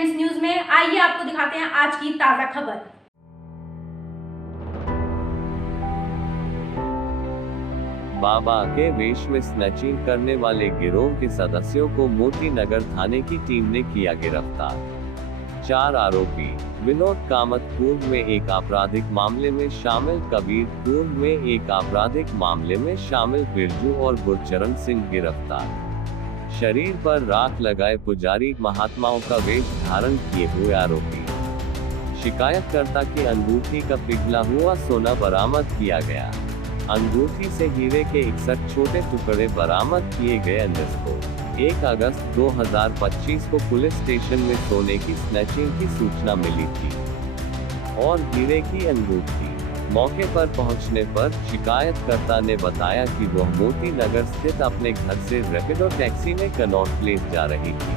Times news में। आइए आपको दिखाते हैं आज की ताजा खबर। बाबा के वेश में स्नैचिंग करने वाले गिरोह के सदस्यों को मोती नगर थाने की टीम ने किया गिरफ्तार। 4 आरोपी विनोद कामत पूर्व में एक आपराधिक मामले में शामिल, कबीर पूर्व में एक आपराधिक मामले में शामिल, बिरजू और गुरचरण सिंह गिरफ्तार। शरीर पर राख लगाए पुजारी महात्माओं का वेश धारण किए हुए आरोपी। शिकायतकर्ता की अंगूठी का पिघला हुआ सोना बरामद किया गया। अंगूठी से हीरे के 61 छोटे टुकड़े बरामद किए गए। को 1 अगस्त 2025 को पुलिस स्टेशन में सोने की स्नैचिंग की सूचना मिली थी और हीरे की अंगूठी। मौके पर पहुंचने पर शिकायतकर्ता ने बताया कि वह मोती नगर स्थित अपने घर से रैपिडो टैक्सी में कनॉट प्लेस जा रही थी।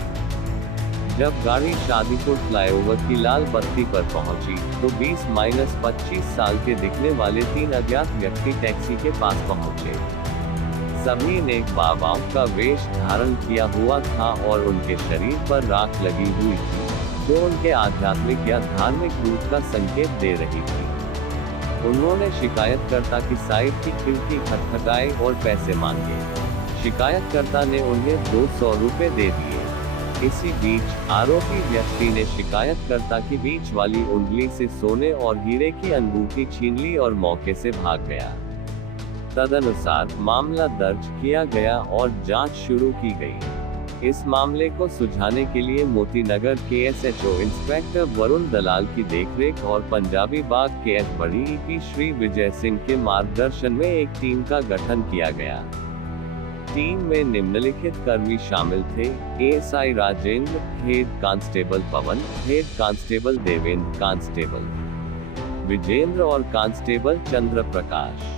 जब गाड़ी शादीपुर फ्लाईओवर की लाल बत्ती पर पहुंची, तो 20-25 साल के दिखने वाले 3 अज्ञात व्यक्ति टैक्सी के पास पहुंचे। सभी ने बाबाओं का वेश धारण किया हुआ था और उनके शरीर पर राख लगी हुई थी, जो उनके आध्यात्मिक या धार्मिक रूप का संकेत दे रही थी। उन्होंने शिकायतकर्ता की साइड की खिड़की खटखटाई और पैसे मांगे। शिकायतकर्ता ने उन्हें 200 रुपए दे दिए। इसी बीच आरोपी व्यक्ति ने शिकायतकर्ता की बीच वाली उंगली से सोने और हीरे की अंगूठी छीन ली और मौके से भाग गया। तदनुसार मामला दर्ज किया गया और जांच शुरू की गई। इस मामले को सुलझाने के लिए मोती नगर के एसएचओ इंस्पेक्टर वरुण दलाल की देखरेख और पंजाबी बाग के बड़ी ईपी श्री विजय सिंह के मार्गदर्शन में एक टीम का गठन किया गया। टीम में निम्नलिखित कर्मी शामिल थे: ASI Rajendra, head constable Pawan, head constable Devendra, constable Vijendra और कांस्टेबल चंद्र प्रकाश।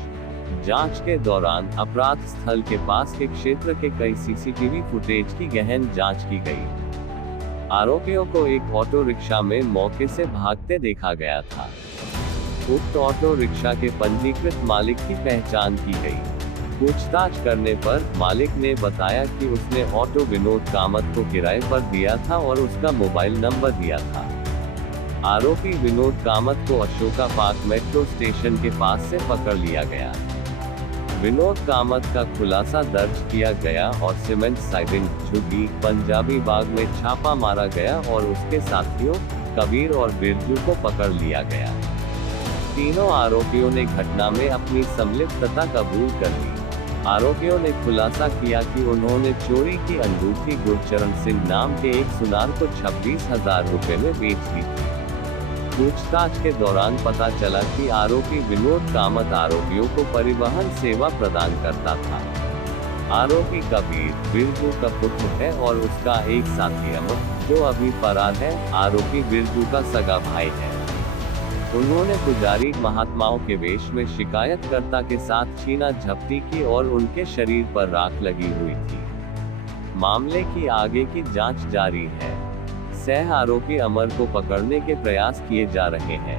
जांच के दौरान अपराध स्थल के पास के क्षेत्र के कई सीसीटीवी फुटेज की गहन जांच की गई। आरोपियों को एक ऑटो रिक्शा में मौके से भागते देखा गया था। उक्त ऑटो रिक्शा के पंजीकृत मालिक की पहचान की गई। पूछताछ करने पर मालिक ने बताया कि उसने ऑटो विनोद कामत को किराए पर दिया था और उसका मोबाइल नंबर दिया था। आरोपी विनोद कामत को अशोका पार्क मेट्रो स्टेशन के पास से पकड़ लिया गया। विनोद कामत का खुलासा दर्ज किया गया और सीमेंट साइडिंग झुग्गी पंजाबी बाग में छापा मारा गया और उसके साथियों कबीर और बिरजू को पकड़ लिया गया। तीनों आरोपियों ने घटना में अपनी संलिप्तता कबूल कर ली। आरोपियों ने खुलासा किया कि उन्होंने चोरी की अंगूठी गुरचरण सिंह नाम के एक सुनार को 26,000 रुपए में बेच दी थी। पूछताछ के दौरान पता चला कि आरोपी विनोद कामत आरोपियों को परिवहन सेवा प्रदान करता था। आरोपी कबीर बिरजू का पुत्र है और उसका एक साथी अमर, जो अभी फरार है, आरोपी बिरजू का सगा भाई है। उन्होंने पुजारी महात्माओं के वेश में शिकायतकर्ता के साथ छीना झपटी की और उनके शरीर पर राख लगी हुई थी। मामले की आगे की जांच जारी है। सह आरोपी अमर को पकड़ने के प्रयास किए जा रहे हैं।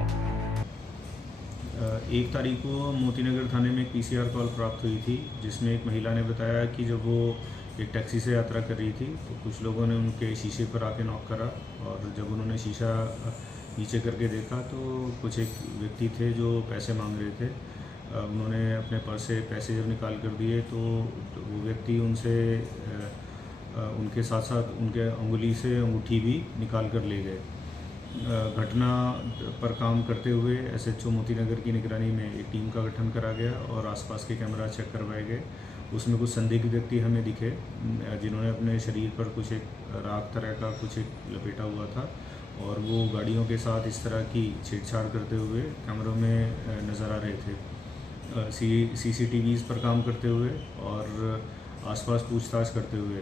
1 तारीख को मोतीनगर थाने में एक पीसीआर कॉल प्राप्त हुई थी, जिसमें एक महिला ने बताया कि जब वो एक टैक्सी से यात्रा कर रही थी तो कुछ लोगों ने उनके शीशे पर आके नॉक करा और जब उन्होंने शीशा नीचे करके देखा तो कुछ एक व्यक्ति थे जो पैसे मांग रहे थे। उन्होंने अपने पर्स से पैसे जब निकाल कर दिए तो वो व्यक्ति उनसे उनके साथ साथ उनके अंगुली से अंगूठी भी निकाल कर ले गए। घटना पर काम करते हुए एसएचओ मोतीनगर की निगरानी में एक टीम का गठन करा गया और आसपास के कैमरा चेक करवाए गए। उसमें कुछ संदिग्ध व्यक्ति हमें दिखे जिन्होंने अपने शरीर पर कुछ एक राख तरह का कुछ एक लपेटा हुआ था और वो गाड़ियों के साथ इस तरह की छेड़छाड़ करते हुए कैमरों में नज़र आ रहे थे। सीसीटीवीज़ पर काम करते हुए और आसपास पूछताछ करते हुए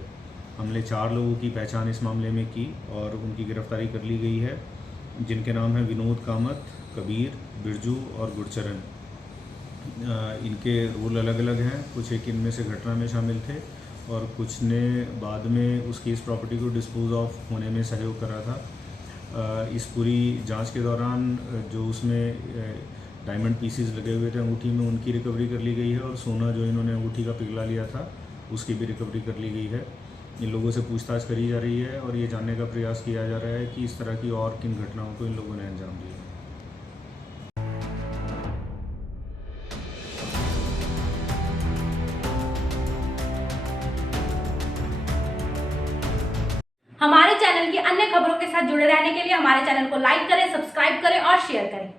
हमने 4 लोगों की पहचान इस मामले में की और उनकी गिरफ्तारी कर ली गई है, जिनके नाम है विनोद कामत, कबीर, बिरजू और गुरचरण। इनके रोल अलग अलग हैं। कुछ एक इनमें से घटना में शामिल थे और कुछ ने बाद में उसकी इस प्रॉपर्टी को डिस्पोज ऑफ होने में सहयोग करा था। इस पूरी जांच के दौरान जो उसमें डायमंड पीसीज लगे हुए थे अंगूठी में, उनकी रिकवरी कर ली गई है और सोना जो इन्होंने अंगूठी का पिघला लिया था उसकी भी रिकवरी कर ली गई है। इन लोगों से पूछताछ करी जा रही है और ये जानने का प्रयास किया जा रहा है कि इस तरह की और किन घटनाओं को इन लोगों ने अंजाम दिया। हमारे चैनल की अन्य खबरों के साथ जुड़े रहने के लिए हमारे चैनल को लाइक करें, सब्सक्राइब करें और शेयर करें।